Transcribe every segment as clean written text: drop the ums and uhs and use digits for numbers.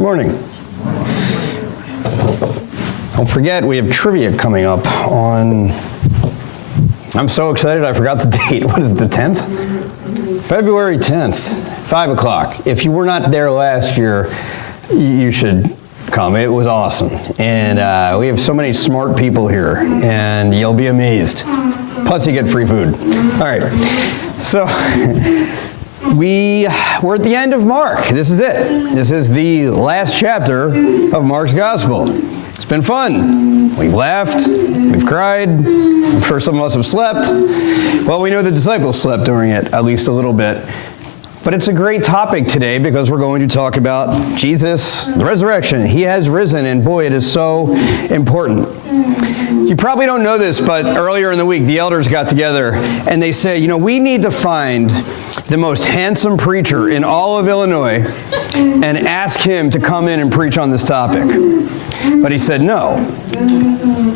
Good morning. Don't forget, we have trivia coming up on, I'm so excited I forgot the date. What is it, the 10th? February 10th, 5 o'clock. If you were not there last year, you should come. It was awesome. And we have so many smart people here, and you'll be amazed. Plus, you get free food. All right. So, we're at the end of Mark. This is it. This is the last chapter of Mark's Gospel. It's been fun. We've laughed. We've cried. I'm sure some of us have slept. Well, we know the disciples slept during it, at least a little bit. But it's a great topic today because we're going to talk about Jesus, the resurrection. He has risen, and boy, it is so important. You probably don't know this, but earlier in the week, the elders got together and they said, we need to find the most handsome preacher in all of Illinois and ask him to come in and preach on this topic. But he said no.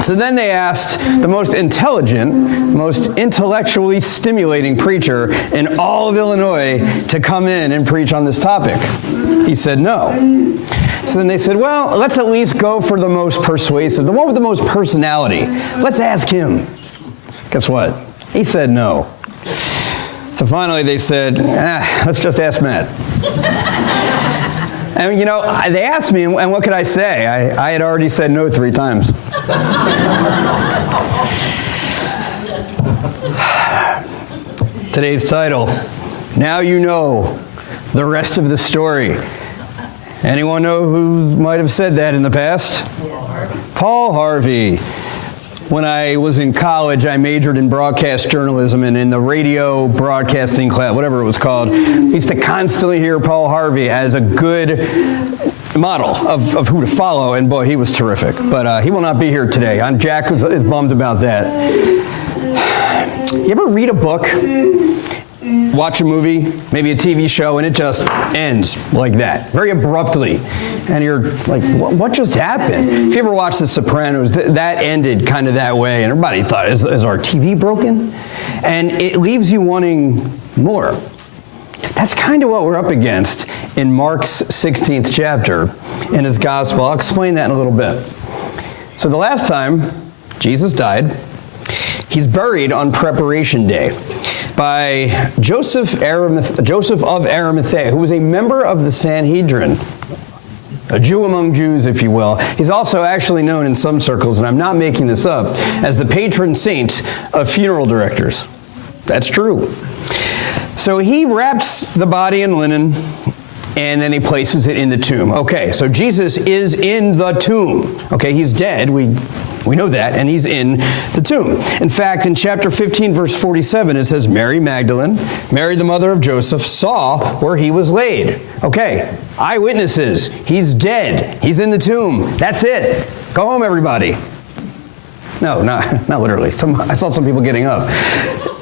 So then they asked the most intelligent, most intellectually stimulating preacher in all of Illinois to come in and preach on this topic. He said no. So then they said, well, let's at least go for the most persuasive, the one with the most personality. Let's ask him. Guess what? He said no. So finally they said, let's just ask Matt. And they asked me, and what could I say? I had already said no 3 times. Today's title, Now You Know the Rest of the Story. Anyone know who might have said that in the past? Paul Harvey. When I was in college, I majored in broadcast journalism, and in the radio broadcasting class, whatever it was called, we used to constantly hear Paul Harvey as a good model of who to follow, and boy, he was terrific. But he will not be here today. Jack is bummed about that. You ever read a book, watch a movie, maybe a TV show, and it just ends like that, very abruptly, and you're like, what just happened? If you ever watched The Sopranos, that ended kind of that way, and everybody thought, is our TV broken? And it leaves you wanting more. That's kind of what we're up against in Mark's 16th chapter in his gospel. I'll explain that in a little bit. So the last time Jesus died, he's buried on Preparation Day by Joseph of Arimathea, who was a member of the Sanhedrin, a Jew among Jews, if you will. He's also actually known in some circles, and I'm not making this up, as the patron saint of funeral directors. That's true. So he wraps the body in linen, and then he places it in the tomb. Okay, so Jesus is in the tomb. Okay, he's dead. We know that, and he's in the tomb. In fact, in chapter 15, verse 47, it says, Mary Magdalene, Mary the mother of Joseph, saw where he was laid. Okay, eyewitnesses. He's dead. He's in the tomb. That's it. Go home, everybody. No, not literally. I saw some people getting up.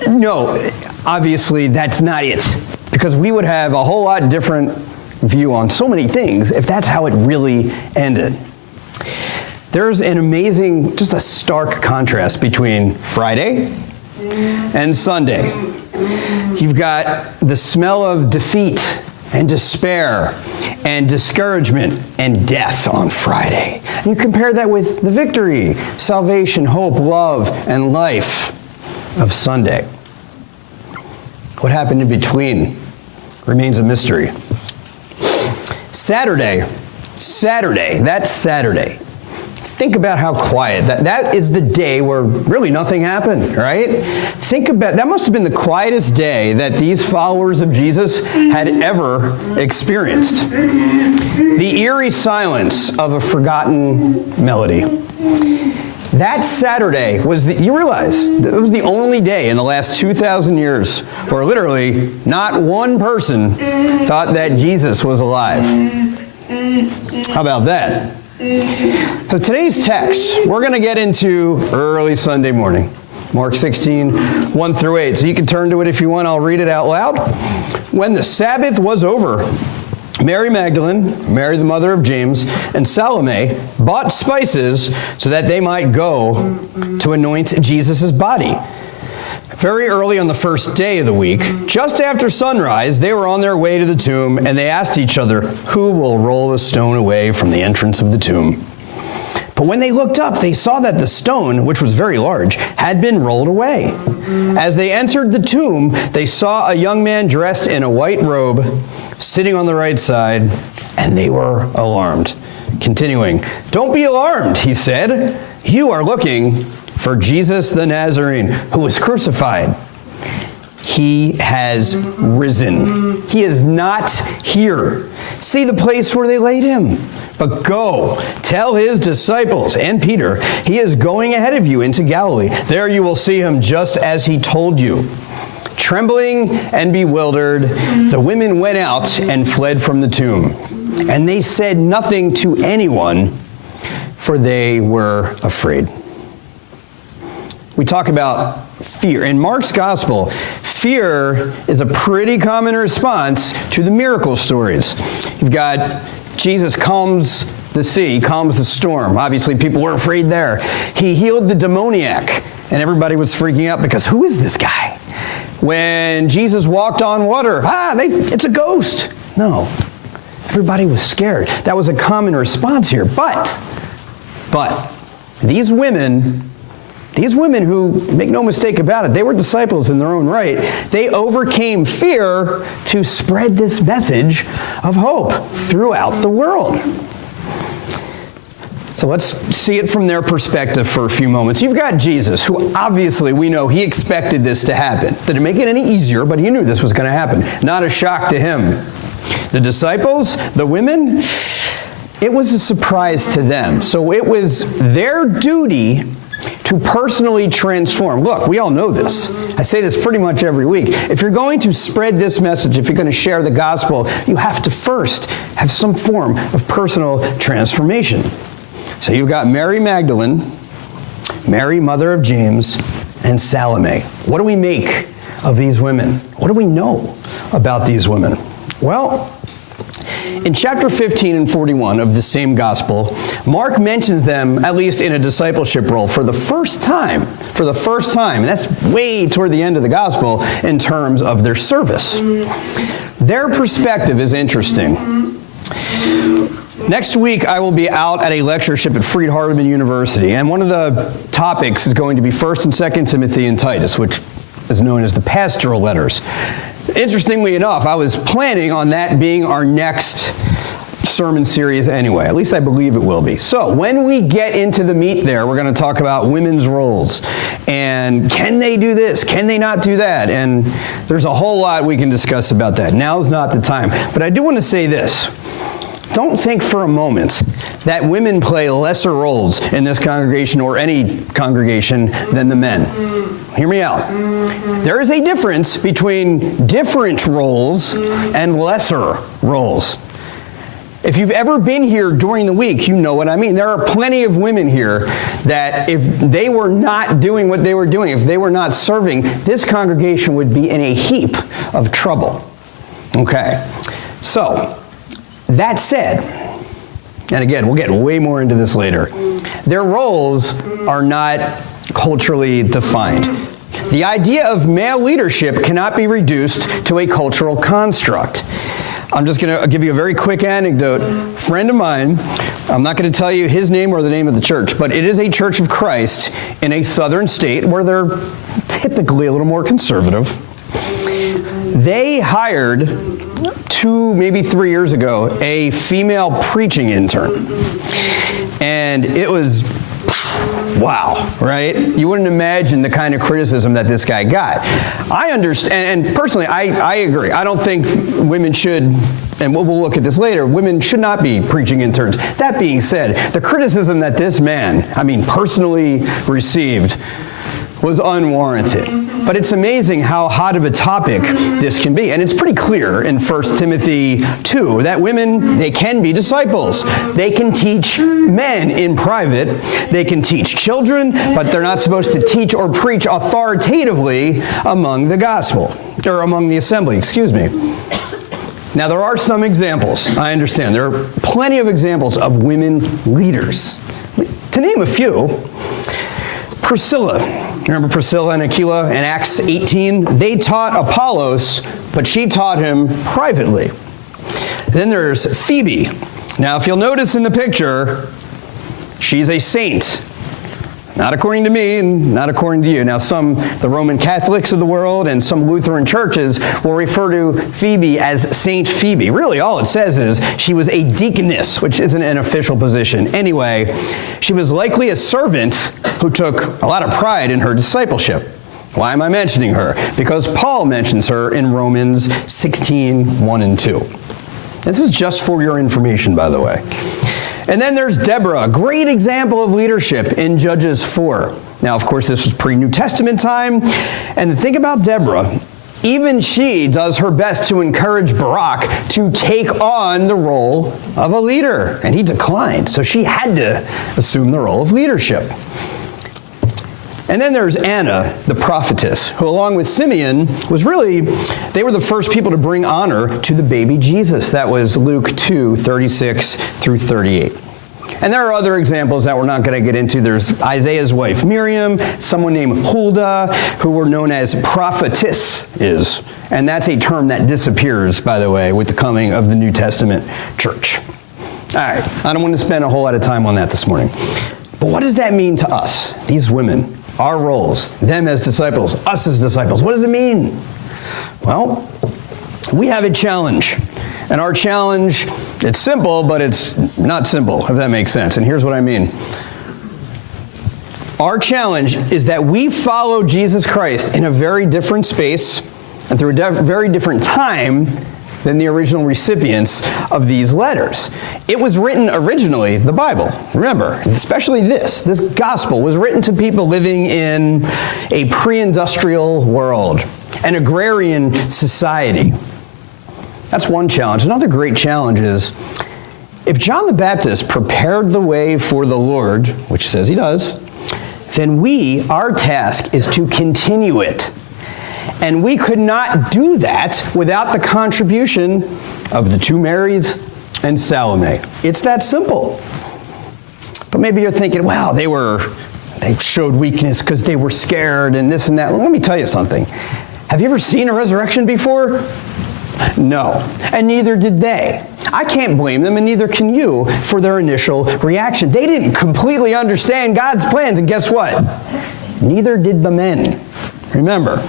No, obviously, that's not it. Because we would have a whole lot different view on so many things if that's how it really ended. There's an amazing, just a stark contrast between Friday and Sunday. You've got the smell of defeat and despair and discouragement and death on Friday. And you compare that with the victory, salvation, hope, love, and life of Sunday. What happened in between remains a mystery. Saturday, that's Saturday. Think about how quiet. That is the day where really nothing happened, right? Think about, that must have been the quietest day that these followers of Jesus had ever experienced. The eerie silence of a forgotten melody. That Saturday was you realize, it was the only day in the last 2,000 years where literally not one person thought that Jesus was alive. How about that? So today's text, we're going to get into early Sunday morning. Mark 16, 1 through 8. So you can turn to it if you want. I'll read it out loud. When the Sabbath was over, Mary Magdalene, Mary the mother of James, and Salome bought spices so that they might go to anoint Jesus' body. Very early on the first day of the week, just after sunrise, they were on their way to the tomb, and they asked each other, "Who will roll the stone away from the entrance of the tomb?" But when they looked up, they saw that the stone, which was very large, had been rolled away. As they entered the tomb, they saw a young man dressed in a white robe, sitting on the right side, and they were alarmed. Continuing, "Don't be alarmed," he said. "You are looking for Jesus the Nazarene, who was crucified. He has risen. He is not here. See the place where they laid him. But go, tell his disciples and Peter, he is going ahead of you into Galilee. There you will see him just as he told you." Trembling and bewildered, the women went out and fled from the tomb. And they said nothing to anyone, for they were afraid. We talk about fear. In Mark's gospel, fear is a pretty common response to the miracle stories. You've got Jesus calms the sea, calms the storm. Obviously, people were afraid there. He healed the demoniac, and everybody was freaking out because who is this guy? When Jesus walked on water, it's a ghost. No, everybody was scared. That was a common response here. But these women who, make no mistake about it, they were disciples in their own right. They overcame fear to spread this message of hope throughout the world. So let's see it from their perspective for a few moments. You've got Jesus, who obviously we know he expected this to happen. Didn't make it any easier, but he knew this was going to happen. Not a shock to him. The disciples, the women, it was a surprise to them. So it was their duty to personally transform. Look, we all know this. I say this pretty much every week. If you're going to spread this message, if you're going to share the gospel, you have to first have some form of personal transformation. So you've got Mary Magdalene, Mary, mother of James, and Salome. What do we make of these women? What do we know about these women? Well, in chapter 15 and 41 of the same gospel, Mark mentions them, at least in a discipleship role, for the first time. And that's way toward the end of the gospel in terms of their service. Their perspective is interesting. Next week, I will be out at a lectureship at Freed-Hardeman University, and one of the topics is going to be 1st and 2nd Timothy and Titus, which is known as the pastoral letters. Interestingly enough, I was planning on that being our next sermon series anyway. At least I believe it will be. So when we get into the meat there, we're going to talk about women's roles. And can they do this? Can they not do that? And there's a whole lot we can discuss about that. Now's not the time. But I do want to say this. Don't think for a moment that women play lesser roles in this congregation or any congregation than the men. Hear me out. There is a difference between different roles and lesser roles. If you've ever been here during the week, you know what I mean. There are plenty of women here that if they were not doing what they were doing, if they were not serving, this congregation would be in a heap of trouble. Okay, so that said, and again, we'll get way more into this later, their roles are not culturally defined. The idea of male leadership cannot be reduced to a cultural construct. I'm just going to give you a very quick anecdote. A friend of mine, I'm not going to tell you his name or the name of the church, but it is a Church of Christ in a southern state where they're typically a little more conservative. They hired 2, maybe 3 years ago, a female preaching intern. And it was, wow, right? You wouldn't imagine the kind of criticism that this guy got. I understand, and personally, I agree. I don't think women should, and we'll look at this later, women should not be preaching interns. That being said, the criticism that this man, personally received was unwarranted. But it's amazing how hot of a topic this can be. And it's pretty clear in 1 Timothy 2 that women, they can be disciples. They can teach men in private. They can teach children, but they're not supposed to teach or preach authoritatively among the gospel, or among the assembly, excuse me. Now, there are some examples. I understand. There are plenty of examples of women leaders. To name a few, Priscilla. Remember Priscilla and Aquila in Acts 18? They taught Apollos, but she taught him privately. Then there's Phoebe. Now, if you'll notice in the picture, she's a saint. Not according to me and not according to you. Now, the Roman Catholics of the world and some Lutheran churches will refer to Phoebe as Saint Phoebe. Really, all it says is she was a deaconess, which isn't an official position. Anyway, she was likely a servant who took a lot of pride in her discipleship. Why am I mentioning her? Because Paul mentions her in Romans 16, 1 and 2. This is just for your information, by the way. And then there's Deborah, a great example of leadership in Judges 4. Now, of course, this was pre-New Testament time. And the thing about Deborah, even she does her best to encourage Barak to take on the role of a leader. And he declined, so she had to assume the role of leadership. And then there's Anna, the prophetess, who along with Simeon they were the first people to bring honor to the baby Jesus. That was Luke 2, 36 through 38. And there are other examples that we're not going to get into. There's Isaiah's wife, Miriam, someone named Huldah, who were known as prophetesses. And that's a term that disappears, by the way, with the coming of the New Testament church. All right, I don't want to spend a whole lot of time on that this morning. But what does that mean to us, these women? Our roles, them as disciples, us as disciples. What does it mean? Well, we have a challenge. And our challenge, it's simple, but it's not simple, if that makes sense. And here's what I mean. Our challenge is that we follow Jesus Christ in a very different space and through a very different time than the original recipients of these letters. It was written originally, the Bible, remember, especially this gospel was written to people living in a pre-industrial world, an agrarian society. That's one challenge. Another great challenge is, if John the Baptist prepared the way for the Lord, which says he does, then our task is to continue it. And we could not do that without the contribution of the two Marys and Salome. It's that simple. But maybe you're thinking, wow, they showed weakness because they were scared and this and that. Let me tell you something. Have you ever seen a resurrection before? No, and neither did they. I can't blame them, and neither can you, for their initial reaction. They didn't completely understand God's plans, and guess what? Neither did the men. Remember,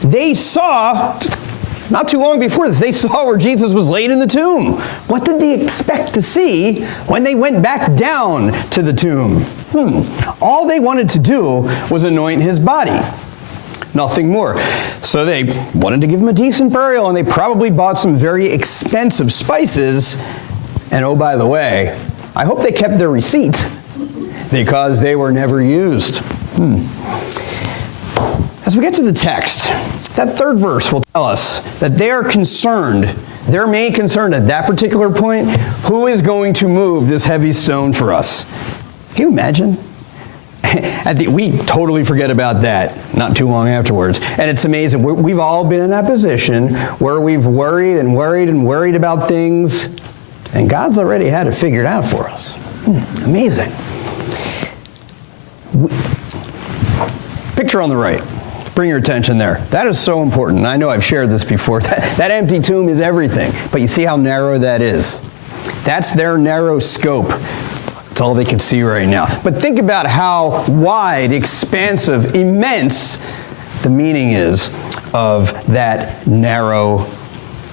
they saw, not too long before this, they saw where Jesus was laid in the tomb. What did they expect to see when they went back down to the tomb? All they wanted to do was anoint his body. Nothing more. So they wanted to give him a decent burial, and they probably bought some very expensive spices. And oh, by the way, I hope they kept their receipt, because they were never used. As we get to the text, that third verse will tell us that they are concerned, their main concern at that particular point, who is going to move this heavy stone for us? Can you imagine? We totally forget about that not too long afterwards. And it's amazing. We've all been in that position where we've worried and worried and worried about things, and God's already had it figured out for us. Amazing. Picture on the right. Bring your attention there. That is so important. I know I've shared this before. That empty tomb is everything. But you see how narrow that is? That's their narrow scope. It's all they can see right now. But think about how wide, expansive, immense the meaning is of that narrow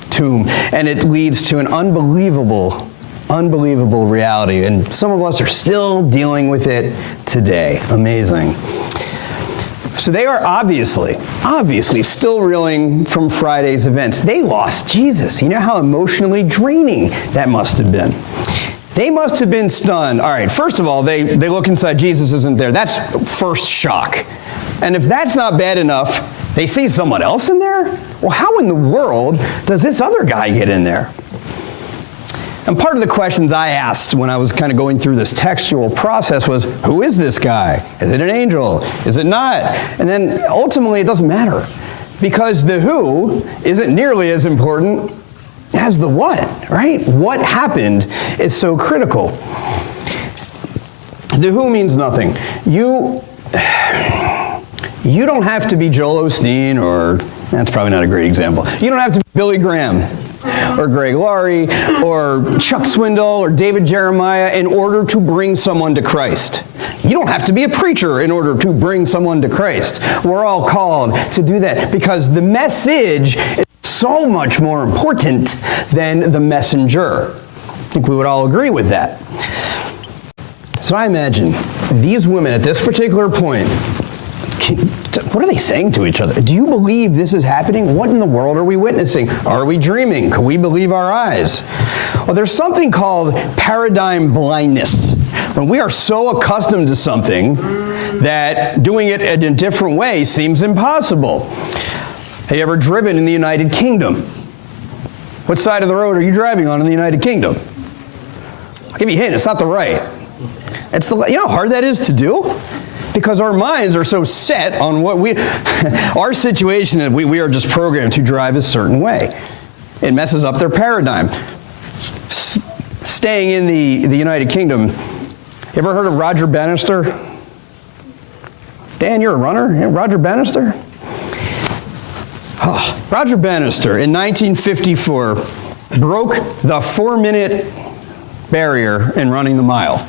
tomb. And it leads to an unbelievable reality. And some of us are still dealing with it today. Amazing. So they are obviously still reeling from Friday's events. They lost Jesus. You know how emotionally draining that must have been. They must have been stunned. All right, first of all, they look inside, Jesus isn't there. That's first shock. And if that's not bad enough, they see someone else in there? Well, how in the world does this other guy get in there? And part of the questions I asked when I was kind of going through this textual process was, who is this guy? Is it an angel? Is it not? And then ultimately it doesn't matter, because the who isn't nearly as important as the what, right? What happened is so critical. The who means nothing. You You don't have to be Joel Osteen, or that's probably not a great example. You don't have to be Billy Graham or Greg Laurie or Chuck Swindoll or David Jeremiah in order to bring someone to Christ. You don't have to be a preacher in order to bring someone to Christ. We're all called to do that because the message is so much more important than the messenger. I think we would all agree with that. So I imagine these women at this particular point, what are they saying to each other? Do you believe this is happening? What in the world are we witnessing? Are we dreaming? Can we believe our eyes? Well, there's something called paradigm blindness. When we are so accustomed to something that doing it in a different way seems impossible. Have you ever driven in the United Kingdom? What side of the road are you driving on in the United Kingdom? I'll give you a hint, it's not the right. You know how hard that is to do? Because our minds are so set on what our situation, that we are just programmed to drive a certain way. It messes up their paradigm. Staying in the United Kingdom, you ever heard of Roger Bannister? Dan, you're a runner? Yeah, Roger Bannister? Oh, Roger Bannister in 1954 broke the 4-minute barrier in running the mile.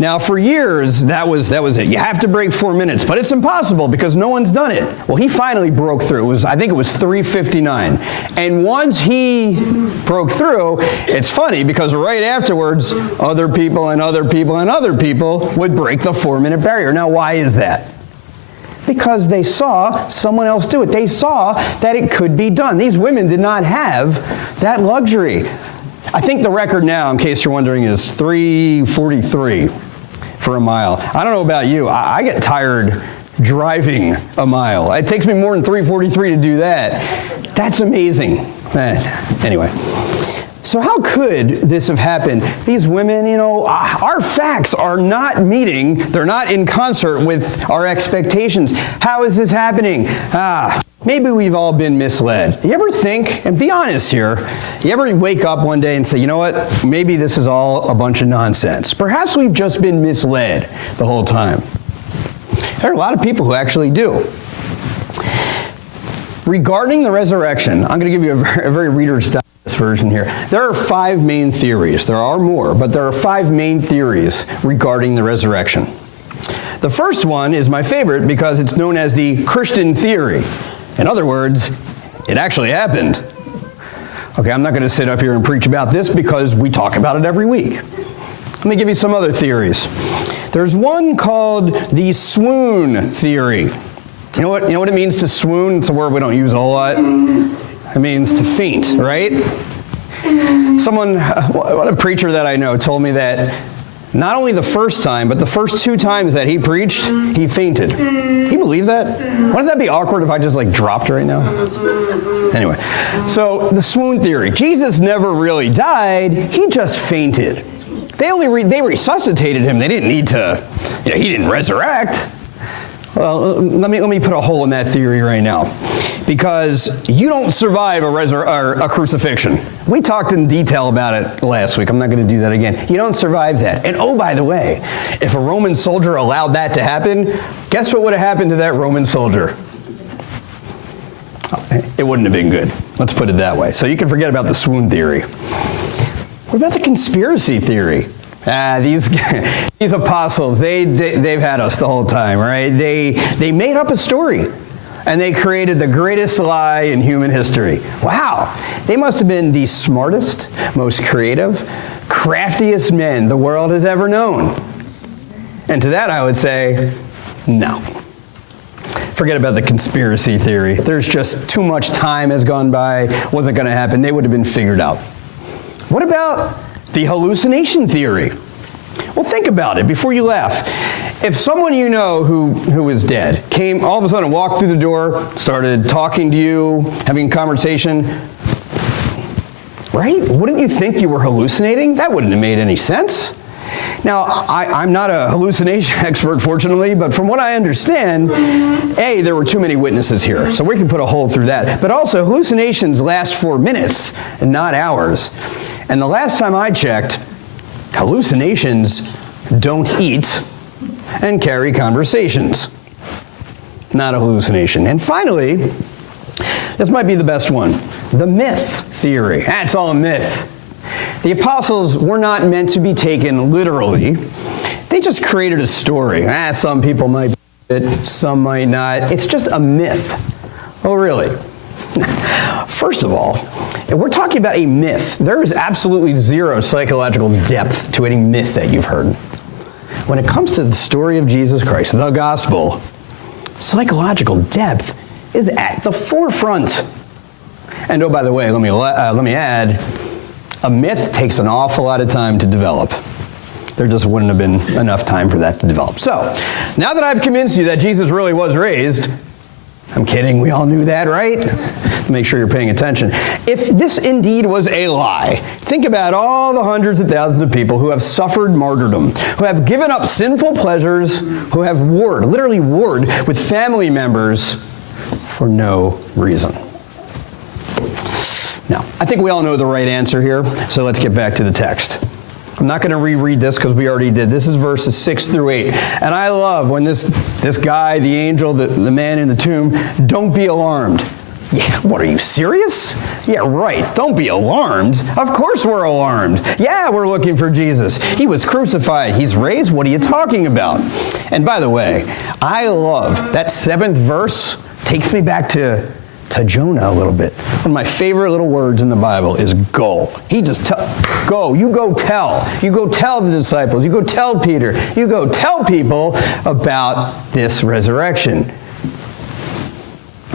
Now, for years, that was it. You have to break 4 minutes, but it's impossible because no one's done it. Well, he finally broke through. I think it was 3:59. And once he broke through, it's funny because right afterwards, other people and other people and other people would break the 4-minute barrier. Now, why is that? Because they saw someone else do it. They saw that it could be done. These women did not have that luxury. I think the record now, in case you're wondering, is 3:43 for a mile. I don't know about you. I get tired driving a mile. It takes me more than 3:43 to do that. That's amazing. Anyway. So how could this have happened? These women, our facts are not meeting, they're not in concert with our expectations. How is this happening? Maybe we've all been misled. You ever think, and be honest here, you ever wake up one day and say, you know what, maybe this is all a bunch of nonsense. Perhaps we've just been misled the whole time. There are a lot of people who actually do. Regarding the resurrection, I'm going to give you a very Reader's Digest version here. There are 5 main theories. There are more, but there are 5 main theories regarding the resurrection. The first one is my favorite because it's known as the Christian theory. In other words, it actually happened. Okay, I'm not going to sit up here and preach about this because we talk about it every week. Let me give you some other theories. There's one called the swoon theory. You know what it means to swoon? It's a word we don't use a whole lot. It means to faint, right? One preacher that I know told me that not only the first time, but the first 2 times that he preached, he fainted. Can you believe that? Wouldn't that be awkward if I just dropped right now? Anyway, so the swoon theory. Jesus never really died, he just fainted. They resuscitated him. They didn't need to, he didn't resurrect. Well, let me put a hole in that theory right now, because you don't survive a crucifixion. We talked in detail about it last week. I'm not going to do that again. You don't survive that. And oh, by the way, if a Roman soldier allowed that to happen, guess what would have happened to that Roman soldier? It wouldn't have been good. Let's put it that way. So you can forget about the swoon theory. What about the conspiracy theory? These apostles, they've had us the whole time, right? They made up a story, and they created the greatest lie in human history. Wow, they must have been the smartest, most creative, craftiest men the world has ever known. And to that I would say, no. Forget about the conspiracy theory. There's just too much time has gone by, wasn't going to happen. They would have been figured out. What about the hallucination theory? Well, think about it before you laugh. If someone you know who is dead came all of a sudden, walked through the door, started talking to you, having a conversation, right? Wouldn't you think you were hallucinating? That wouldn't have made any sense. Now, I'm not a hallucination expert, fortunately, but from what I understand, A, there were too many witnesses here, so we can put a hole through that. But also, hallucinations last 4 minutes and not hours. And the last time I checked, hallucinations don't eat and carry conversations. not a hallucination. And finally, this might be the best one, the myth theory. That's all a myth. The apostles were not meant to be taken literally. They just created a story. Some people might believe it, some might not. It's just a myth. Oh, really? First of all, if we're talking about a myth, there is absolutely zero psychological depth to any myth that you've heard. When it comes to the story of Jesus Christ, the gospel, psychological depth is at the forefront. And oh, by the way, let me add, a myth takes an awful lot of time to develop. There just wouldn't have been enough time for that to develop. So, now that I've convinced you that Jesus really was raised, I'm kidding, we all knew that, right? Make sure you're paying attention. If this indeed was a lie, think about all the hundreds of thousands of people who have suffered martyrdom, who have given up sinful pleasures, who have literally warred with family members for no reason. Now, I think we all know the right answer here, so let's get back to the text. I'm not going to reread this because we already did. This is verses 6 through 8. And I love when this guy, the angel, the man in the tomb, don't be alarmed. Yeah, what, are you serious? Yeah, right. Don't be alarmed. Of course we're alarmed. Yeah, we're looking for Jesus. He was crucified. He's raised. What are you talking about? And by the way, I love that 7th verse. Takes me back to Jonah a little bit. One of my favorite little words in the Bible is go. He just go. You go tell. You go tell the disciples. You go tell Peter. You go tell people about this resurrection.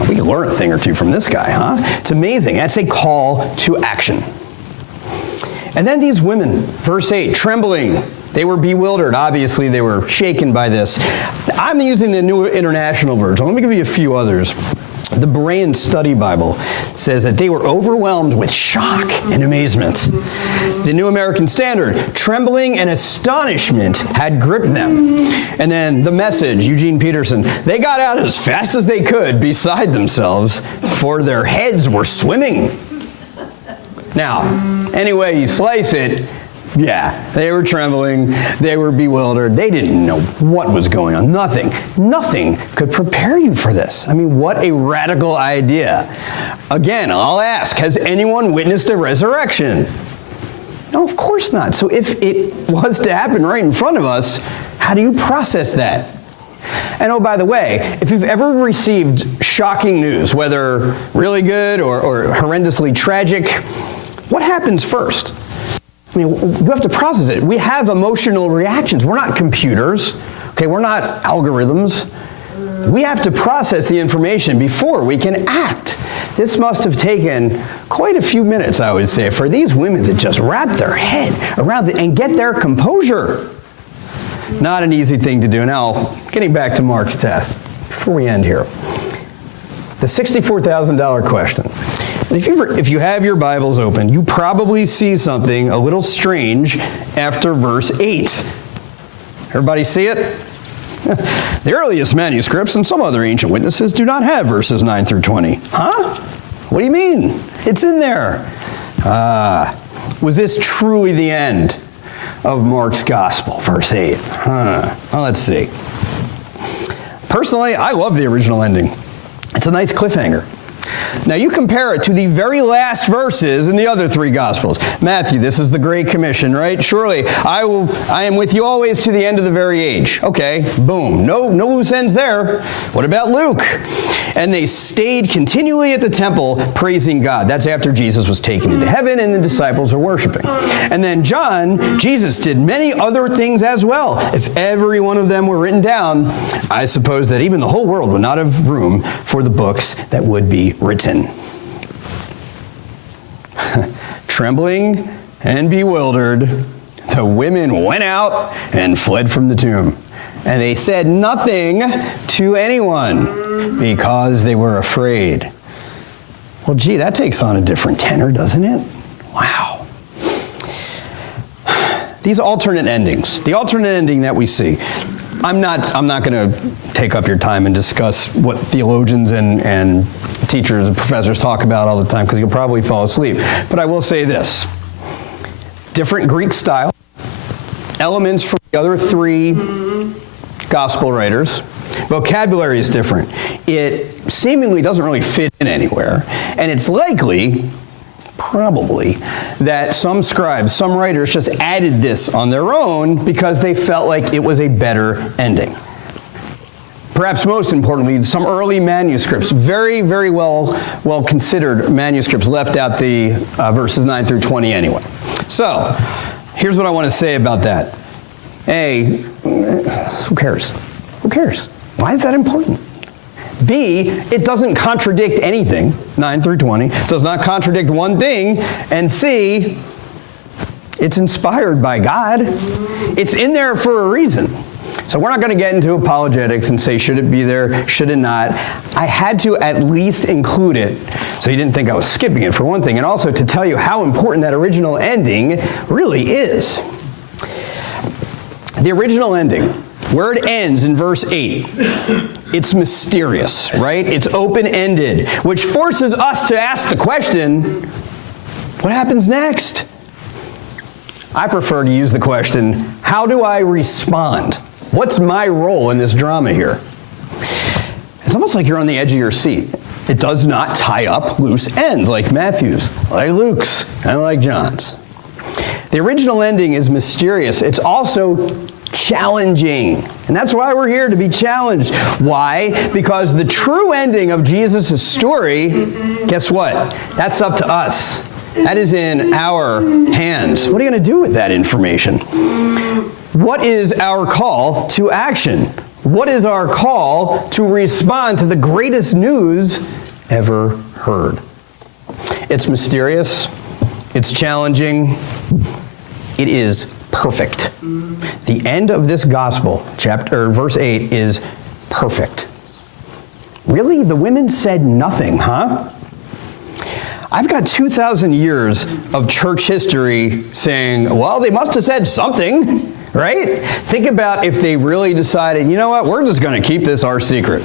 We can learn a thing or two from this guy, huh? It's amazing. That's a call to action. And then these women, verse 8, trembling. They were bewildered. Obviously, they were shaken by this. I'm using the New International Version. Let me give you a few others. The Berean Study Bible says that they were overwhelmed with shock and amazement. The New American Standard, trembling and astonishment had gripped them. And then the Message, Eugene Peterson, they got out as fast as they could, beside themselves, for their heads were swimming. Now, any way you slice it, yeah, they were trembling, they were bewildered, they didn't know what was going on. Nothing could prepare you for this. I mean, what a radical idea. Again, I'll ask, has anyone witnessed a resurrection? No, of course not. So if it was to happen right in front of us, how do you process that? And oh, by the way, if you've ever received shocking news, whether really good or horrendously tragic, what happens first? I mean, you have to process it. We have emotional reactions. We're not computers, okay? We're not algorithms. We have to process the information before we can act. This must have taken quite a few minutes, I would say, for these women to just wrap their head around it and get their composure. Not an easy thing to do. Now, getting back to Mark's test, before we end here, the $64,000 question. If you have your Bibles open, you probably see something a little strange after verse 8. Everybody see it? The earliest manuscripts and some other ancient witnesses do not have verses 9 through 20. Huh? What do you mean? It's in there. Was this truly the end of Mark's gospel? Verse 8. Well, let's see. Personally, I love the original ending. It's a nice cliffhanger. Now you compare it to the very last verses in the other three Gospels. Matthew, this is the Great Commission, right? Surely, I am with you always to the end of the very age. Okay, boom. No loose ends there. What about Luke? And they stayed continually at the temple praising God. That's after Jesus was taken into heaven and the disciples are worshiping. And then John, Jesus did many other things as well. If every one of them were written down, I suppose that even the whole world would not have room for the books that would be written. Trembling and bewildered, the women went out and fled from the tomb. And they said nothing to anyone because they were afraid. Well, gee, that takes on a different tenor, doesn't it? Wow. These alternate endings, the alternate ending that we see, I'm not going to take up your time and discuss what theologians and teachers and professors talk about all the time because you'll probably fall asleep. But I will say this. Different Greek style, elements from the other three gospel writers, Vocabulary is different. It seemingly doesn't really fit in anywhere, and it's likely, probably, that some scribes, some writers just added this on their own because they felt like it was a better ending. Perhaps most importantly, some early manuscripts, very, very well considered manuscripts, left out the verses 9 through 20 anyway. So, here's what I want to say about that. A, who cares? Who cares? Why is that important? B, it doesn't contradict anything, 9 through 20, does not contradict one thing. And C, it's inspired by God. It's in there for a reason. So we're not going to get into apologetics and say, should it be there, should it not? I had to at least include it so you didn't think I was skipping it, for one thing, and also to tell you how important that original ending really is. The original ending, where it ends in verse 8, it's mysterious, right? It's open-ended, which forces us to ask the question, what happens next? I prefer to use the question, how do I respond? What's my role in this drama here? It's almost like you're on the edge of your seat. It does not tie up loose ends like Matthew's, like Luke's, and like John's. The original ending is mysterious. It's also challenging. And that's why we're here, to be challenged. Why? Because the true ending of Jesus' story, guess what? That's up to us. That is in our hands. What are you going to do with that information? What is our call to action? What is our call to respond to the greatest news ever heard? It's mysterious. It's challenging. It is perfect. The end of this gospel, verse 8, is perfect. Really? The women said nothing, huh? I've got 2,000 years of church history saying, well, they must have said something, right? Think about if they really decided, you know what, we're just going to keep this our secret.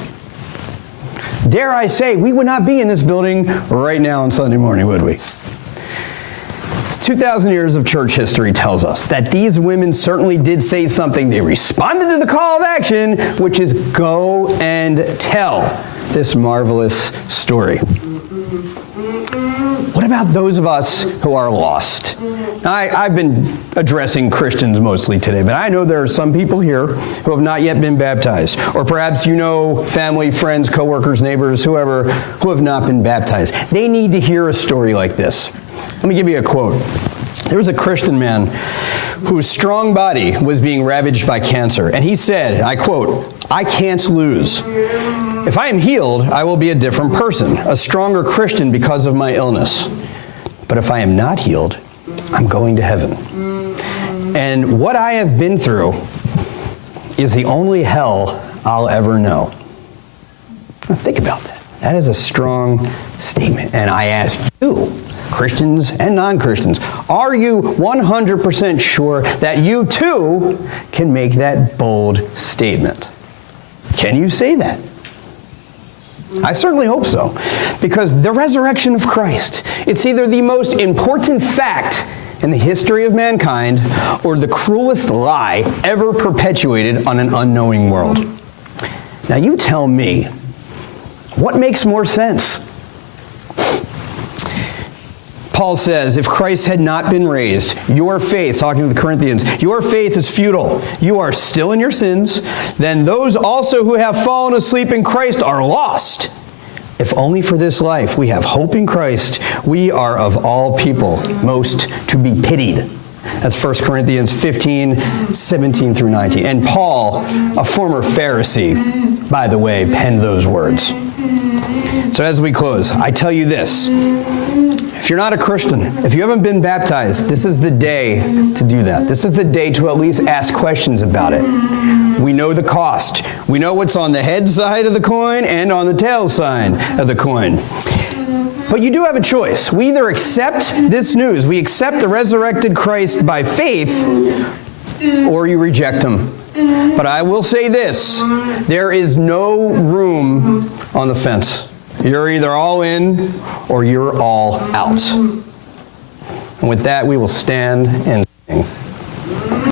Dare I say, we would not be in this building right now on Sunday morning, would we? 2,000 years of church history tells us that these women certainly did say something. They responded to the call of action, which is go and tell this marvelous story. What about those of us who are lost? I've been addressing Christians mostly today, but I know there are some people here who have not yet been baptized. Or perhaps you know family, friends, coworkers, neighbors, whoever, who have not been baptized. They need to hear a story like this. Let me give you a quote. There was a Christian man whose strong body was being ravaged by cancer, and he said, I quote, "I can't lose. If I am healed, I will be a different person, a stronger Christian because of my illness. But if I am not healed, I'm going to heaven. And what I have been through is the only hell I'll ever know." Now think about that. That is a strong statement. And I ask you, Christians and non-Christians, are you 100% sure that you too can make that bold statement? Can you say that? I certainly hope so, because the resurrection of Christ, it's either the most important fact in the history of mankind or the cruelest lie ever perpetuated on an unknowing world. Now you tell me, what makes more sense? Paul says, if Christ had not been raised, your faith, talking to the Corinthians, your faith is futile. You are still in your sins. Then those also who have fallen asleep in Christ are lost. If only for this life we have hope in Christ, we are of all people most to be pitied. That's 1 Corinthians 15, 17 through 19. And Paul, a former Pharisee, by the way, penned those words. So as we close, I tell you this. If you're not a Christian, if you haven't been baptized, this is the day to do that. This is the day to at least ask questions about it. We know the cost. We know what's on the head side of the coin and on the tail side of the coin. But you do have a choice. We either accept this news, we accept the resurrected Christ by faith, or you reject him. But I will say this, there is no room on the fence. You're either all in or you're all out. And with that, we will stand and sing.